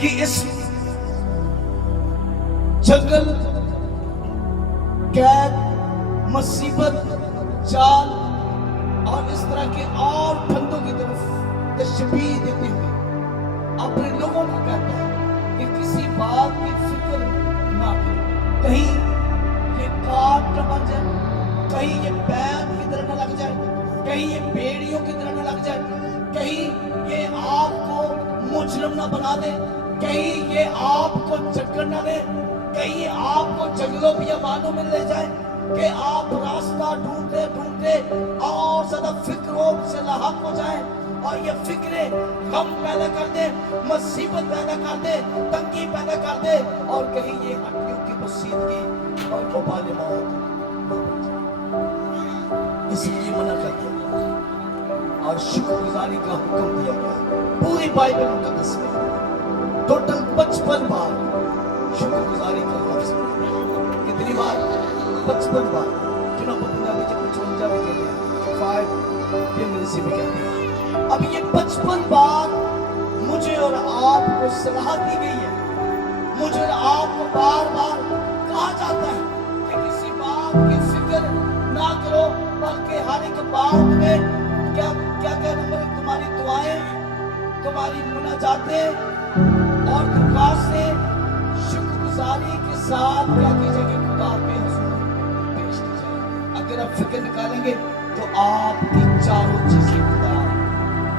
کہ اس جنگل، قید، مصیبت، جال اور اس طرح کے اور پھندوں کی طرف تشبیہ دیتے ہوئے اپنے لوگوں کو کہتا ہے کہ کسی بات کی فکر نہ کرو، کہیں یہ کاٹ نہ بن جائے، کہیں یہ بیت کی طرح نہ لگ جائے، کہیں یہ بیڑیوں کی طرح نہ لگ جائے، کہیں یہ آپ کو مجرم نہ بنا دے، کہیں یہ آپ کو چکر نہ دے، کہیں یہ آپ کو جنگلوں بیابانوں میں لے جائے کہ آپ راستہ ڈھونڈتے ڈھونڈتے اور زیادہ فکروں سے لاحق ہو جائیں اور یہ فکریں غم پیدا کر دے، مصیبت پیدا کر دے، تنگی پیدا کر دے اور کہیں یہ ہڈیوں کی بسیدگی اور وبال موت نہ بن جائے۔ اس لیے منع کر دیا اور شکر گزاری کا حکم دیا گیا۔ پوری بائبل مقدس میں ٹوٹل 55 بار شکر گزاری کا لفظ ہے۔ کتنی بار؟ 55 بار۔ جناب پنجابی جب 55 بھی کہتے ہیں، 5 بھی انگریزی میں کہتے ہیں۔ اب یہ 55 بار مجھے اور آپ کو صلاح دی گئی ہے، مجھے اور آپ کو بار بار کہا جاتا ہے کہ کسی بات کی فکر نہ کرو، بلکہ ہر ایک بات میں کیا نمبر تمہاری دعائیں، تمہاری مناجاتیں اور درخواستیں شکر گزاری کے ساتھ کیا کیجئے کہ خدا کے حضور پیش کی جائے۔ اگر آپ فکر نکالیں گے تو آپ کی چاروں چیزیں خدا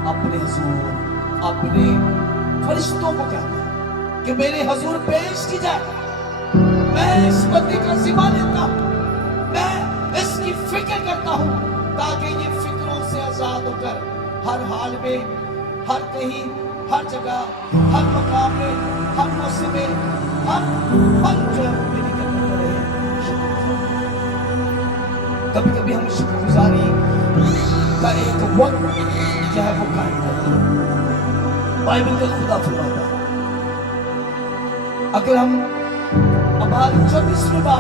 اپنے حضور، اپنے فرشتوں کو کہتا ہے کہ میرے حضور پیش کی جائے۔ میں اس بندے کا ذمہ لیتا ہوں، میں اس کی فکر کرتا ہوں تاکہ یہ فکروں سے آزاد ہو کر ہر حال میں، ہر کہیں، ہر جگہ، ہر مقام میں، ہر موسم میں، ہر پل جو ہے وہ میری کرنے پڑے شکر۔ کبھی کبھی ہم شکر گزاری کا ایک وقت جو ہے وہ قائم کرتے ہیں۔ بائبل کا خدا فرماتا ہے، اگر ہم ہماری 24ویں بات